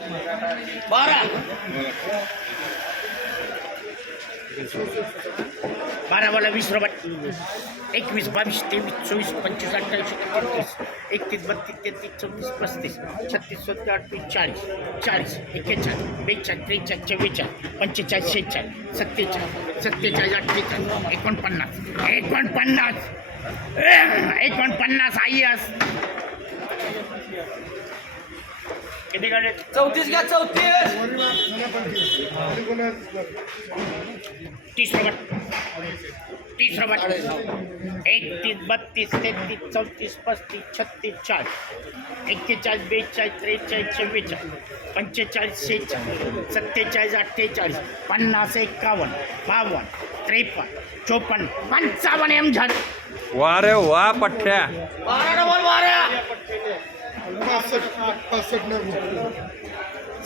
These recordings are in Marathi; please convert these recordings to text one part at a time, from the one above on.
12 12 20 रुपये 21 22 23 24 25 28 29 31 32 33 34 35 36 37 38 40 41 42 43 44 45 46 47 47 49 आईस किती गाड्या 34 घ्या 34 30 रुपये 31 32 33 34 35 36 40 41 42 43 44 45 46 47 48 50 51 52 53 54 55 एम झाड वा रे वा पठ्ठ्या 12 डबल 12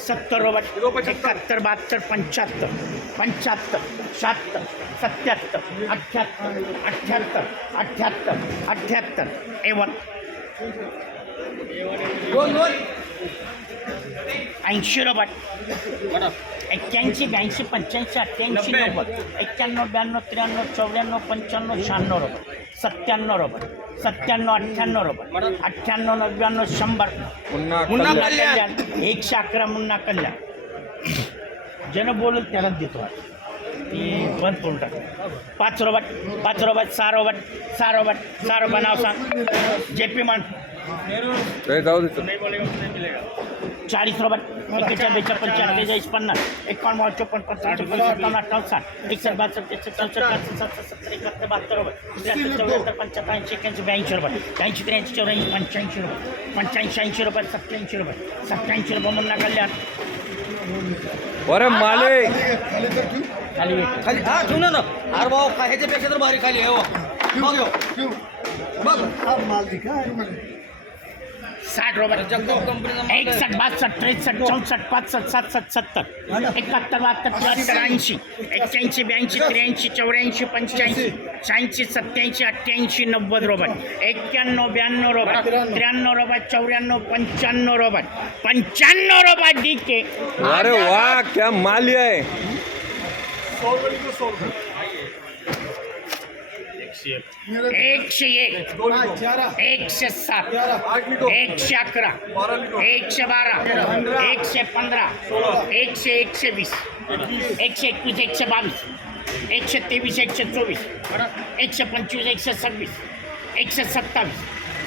70 रुपये 71 72 75 75 76 77 78 78 78 A1 80 रुपये 81 82 85 88 90 91 92 93 94 95 96 रुपये 97 98 रुपये 98 99 100 पुन्हा कल्याण 111 मुन्ना कल्याण ज्यानं बोलून त्यालाच देतो ती बंद करून टाक 5 रुपये 6 रुपये नाव सांग जे पी मान जाऊ देतो 40 रुपये 41 45 50 51 54 55 58 82 रुपये 83 85 रुपये 87 रुपये मुन्ना कल्याण अरे माले खाली खाली हा ठेवू ना अरे भाऊ ह्याच्यापेक्षा तर भारी खाली आहे हो बघ हा माल दिखा 60 रुपये जगदीप कंपनीचा 61 62 63 64 65 67 70 71 72 83 80 81 82 83 84 85 86 87 88 90 रुपये 91 92 रुपये 93 रुपये 94 95 रुपये डी के अरे वाह क्या माली है 101 107 111 112 115 120 121 122 123 124 125 126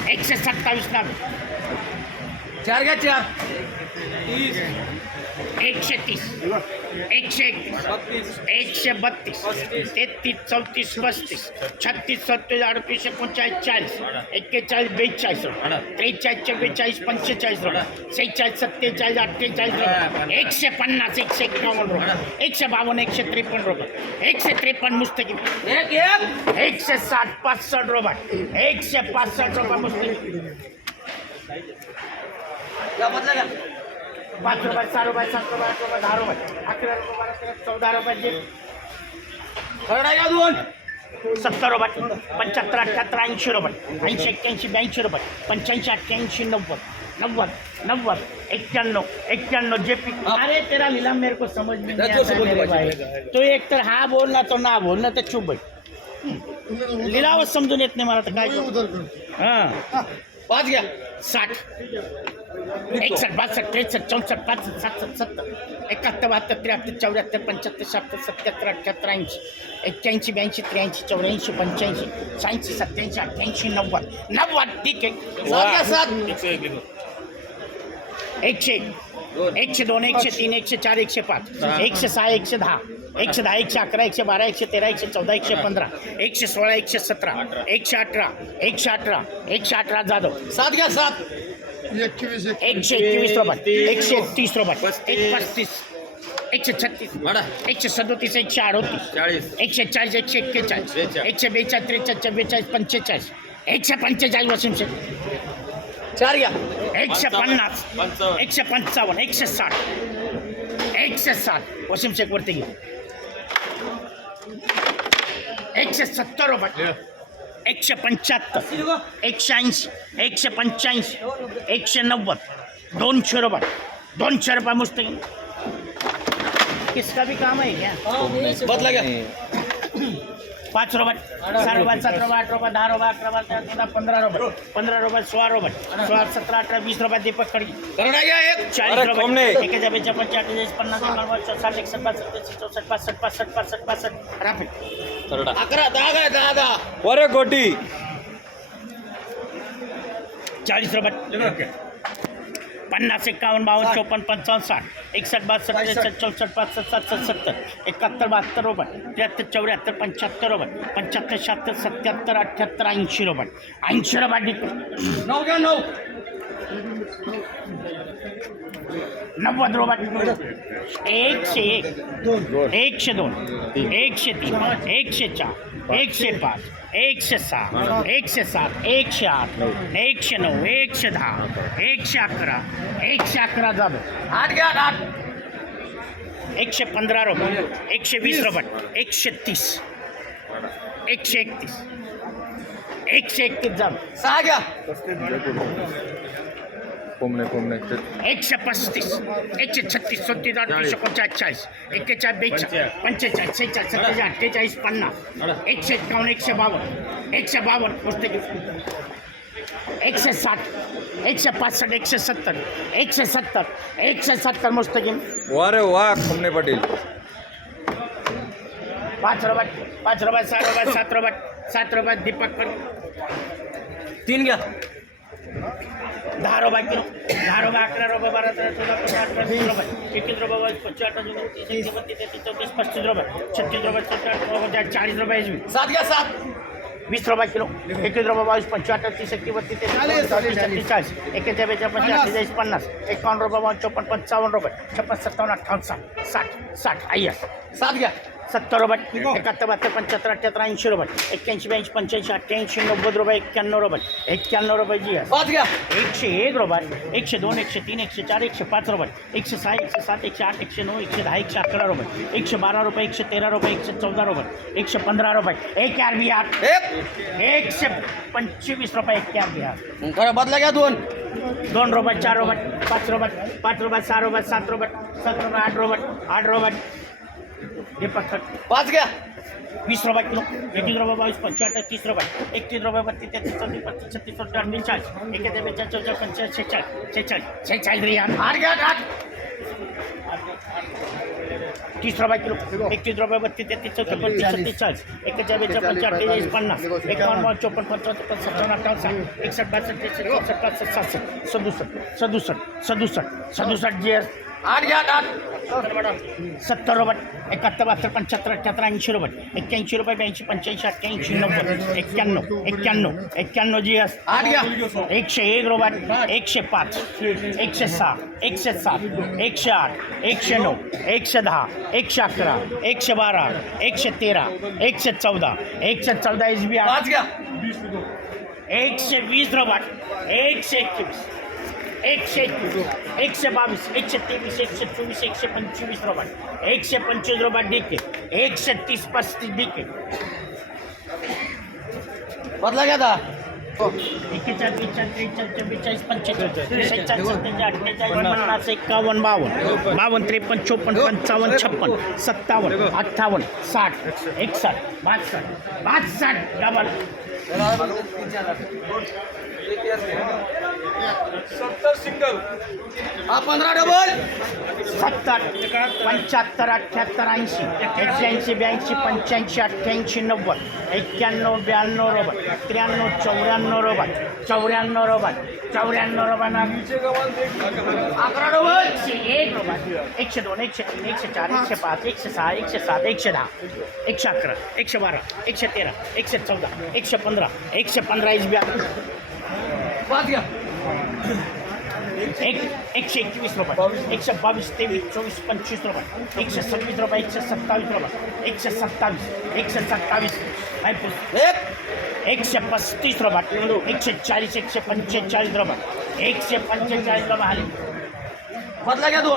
127 नावे 4 घ्या 4 130 131 132 33 34 35 36 37 38 39 40 41 42 43 44 45 46 47 48 150 151 153 मुस्तकीम 160 65 रुपये 165 रुपये मुस्तकीम 5 रुपये 6 रुपये 7 रुपये 8 रुपये 10 रुपये 11 रुपये 14 रुपये जे 70 रुपये 75 78 80 रुपये 80 81 82 रुपये 85 88 90 90 91 जे पी अरे तेरा लीला मेरे को समझ में नहीं आता मेरे भाई तो एक तर हाँ बोलना तो ना बोलना तर चुप भाई लिलावच समजून येत नाही मला तर काय हां 5 घ्या 60 61 62 63 64 65 67 71 72 73 74 75 77 78 80 81 82 83 84 85 86 87 88 90 ठीक आहे 7 100 102 103 104 105 106 110 110 111 112 113 114 115 116 117 118 जाधव 7 घ्या 7 121 रुपये 131 रुपये 135 136 137 138 140 141 142 43 45 145 वसीम शेख 4 घ्या 150 155 160 160 वसीम शेख वरती घे 170 रुपये 175 180 185 190 200 रुपये 200 रुपये मुस्तकिम। किसका भी काम है क्या? बदला घ्या 5 रुपये 6 रुपये 7 रुपये 8 रुपये 10 रुपये 11 रुपये 13 रुपये 15 रुपये 16 रुपये 16 17 18 20 रुपये दीपक खडकी। करडा घ्या एक 40 अरे कोमने. रुपये 1 45 50 60 61 62 63 64 65 65 राफेल। करडा. 11 10 घ्या 10 अरे गोटी 40 रुपये 50 51 52 54 55 60 61 62 63 64 65 67 71 72 रुपये 73 74 75 रुपये 75 76 77 78 80 रुपये 80 रुपये डिको 9 घ्या 9 90 रुपये 101 102 103 104 105 106 107 108 109 110 111 111 झालं 8 घ्या 8 115 रुपये 120 रुपये 130 131 131 झालं 6 घ्या कोंबणे 135 136 37 38 39 41 45 46 47 48 50 151 पुस्तकी 160 165 170 170 मुस्तकीम अरे वा कोंबणे पाटील 5 रुपये 6 रुपये 7 रुपये दीपक 3 घ्या 10 रुपये किलो 10 रुपये 11 रुपये 12 13 14 15 18 20 रुपये 21 रुपये 25 28 29 30 31 34 35 रुपये 36 रुपये 40 रुपये 7 घ्या 7 20 रुपये किलो 21 रुपये 22 25 28 30 31 40 41 45 50 51 रुपये 54 55 रुपये 56 57 58 60 60 आय्या 7 घ्या 70 रुपये 71 72 75 78 80 रुपये 81 82 85 88 90 रुपये 91 रुपये 91 रुपये जी 5 घ्या 101 रुपये 102 103 104 105 रुपये 106 107 108 109 110 111 रुपये 112 रुपये 113 रुपये 114 रुपये 115 रुपये 1 यार बिहार 125 रुपये 1 यार बिहार करा बदला घ्या 2 2 रुपये 4 रुपये 5 रुपये 5 रुपये 6 रुपये 7 रुपये 7 रुपये 8 रुपये 8 रुपये दीपक 5 घ्या 20 रुपये किलो 21 रुपये 22 25 30 रुपये 31 रुपये 32 33 34 35 36 38 39 41 46 रियान 8 घ्या 8 30 रुपये किलो 31 रुपये 32 33 34 35 36 41 45 50 51 54 55 57 58 61 62 63 67 67 जीएस 8 घ्या 8 70 रुपये 71 72 75 78 80 रुपये 81 रुपये 82 85 88 90 91 जीएस 8 घ्या 101 रुपये 105 106 107 108 109 110 111 112 113 114 114 SBI 5 घ्या 120 रुपये 121 122 123 124 125 रुपये 125 रुपये डीके 130 35 डीके बदला घ्या 10 41 42 43 44 45 46 47 48 50 51 52 53 54 55 56 57 58 60 61 62 डबल 70 सिंगल 15 डबल 70 75 78 80 81 82 85 88 90 91 92 रुपये 93 94 रुपये 94 रुपये 94 रुपये ना 11 डबल 101 रुपये 102 103 104 105 106 107 110 111 112 113 114 115 115 SBI 5 घ्या 121 रुपये 122 23 24 25 रुपये 126 रुपये 127 रुपये 127 135 रुपये 140 145 रुपये 145 रुपये आले बदला घ्या 2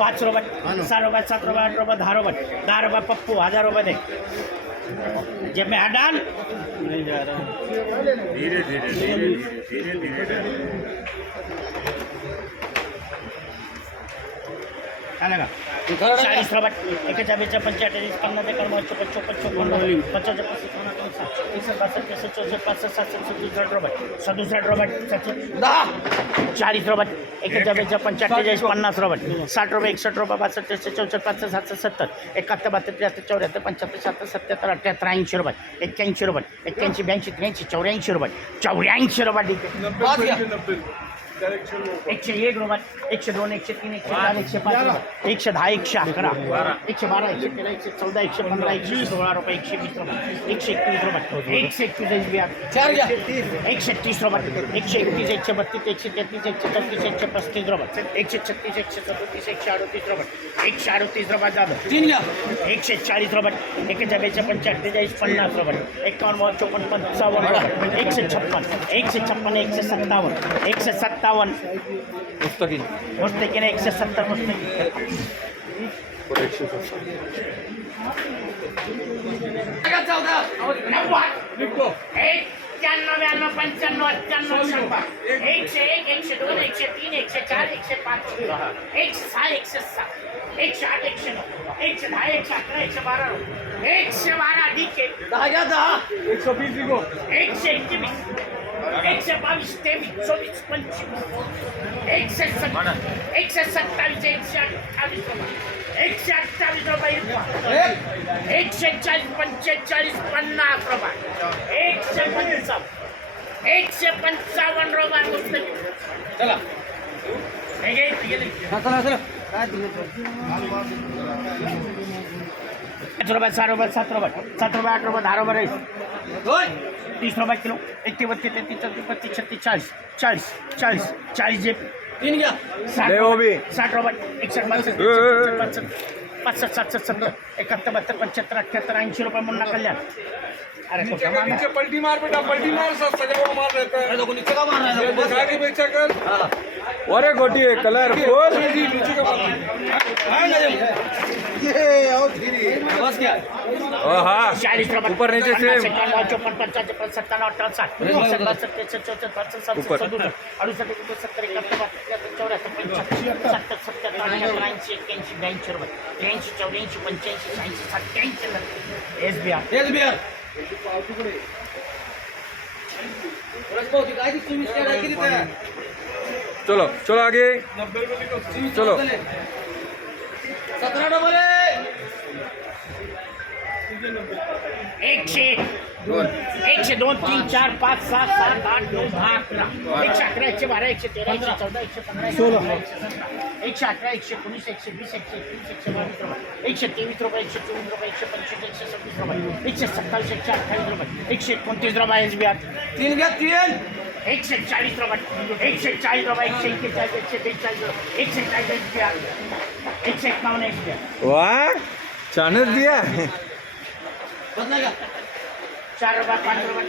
5 रुपये 6 रुपये 7 रुपये 8 रुपये 10 रुपये पप्पू 1000 रुपये दे जब मैं हटान धीरे धीरे आला का तू खरं टाक. 40 रबाट 41 45 50 51 54 55 67 रबाट 10 40 रबाट 41 45 50 रबाट 60 रुपये 61 रुपये 62 64 65 70 71 72 73 74 75 77 77 78 80 रुपये 81 रुपये 81 82 83 84 रुपये 84 रुपये 5 घ्या 101 रुपये 102 103 104 105 110 111 112 113 114 115 116 रुपये 120 रुपये 121 रुपये 121 बिहार 4 घ्या 130 रुपये 131 132 133 134 135 रुपये 136 137 138 रुपये 138 रुपये झालं 3 घ्या 140 रुपये 41 45 50 रुपये 51 54 55 रुपये 156 157 पुस्तकी मुस्तकीने 170 मुस्तकी काय 14 91 91 95 95 101 102 103 104 105 106 107 108 109 110 111 112 ठीक आहे 10 घ्या 10 120 लिखो 121 122 23 24 25 127 128 रुपये 140 45 50 रुपये 155 रुपये पुस्तक चला हे घे, हे घे. चला चला काय दिलं 5 रुपये 6 रुपये 7 रुपये 7 रुपये 8 रुपये 10 रुपये 30 रुपये किलो 31 33 34 36 40 40 40 जे 3 घ्या 60 ले वो भी. 60 रुपये 61 65 70 71 72 75 78 80 रुपये मुन्ना कल्याण अरे तो कमाल है. पलटी मार बेटा पलटी मार सस्ता जगह मार रहता अरे देखो नीचे का मार रहा है बस आगे बेचा कर हां अरे गोटी है कलर फुल नीचे का मार ये आओ धीरे बस क्या ओ हाँ 40 रुपये ऊपर नीचे से 54 55 55 57 58 60 ऊपर. 87 तेज बियर काय तुम्ही किती त्या चलो चलो आगे चलो 17 डबल आहे 100 102 3 4 5 7 7 8 9 10 11 111 112 113 114 115 116 117 118 120 रुपये 123 रुपये 124 रुपये 125 रुपये 126 रुपये 127 128 बिहार 3 घ्या 3 140 रुपये 140 रुपये 141 142 बिहार 151 बिहार वाह चानस दिया बदला घ्या 4 रुपये 5 रुपये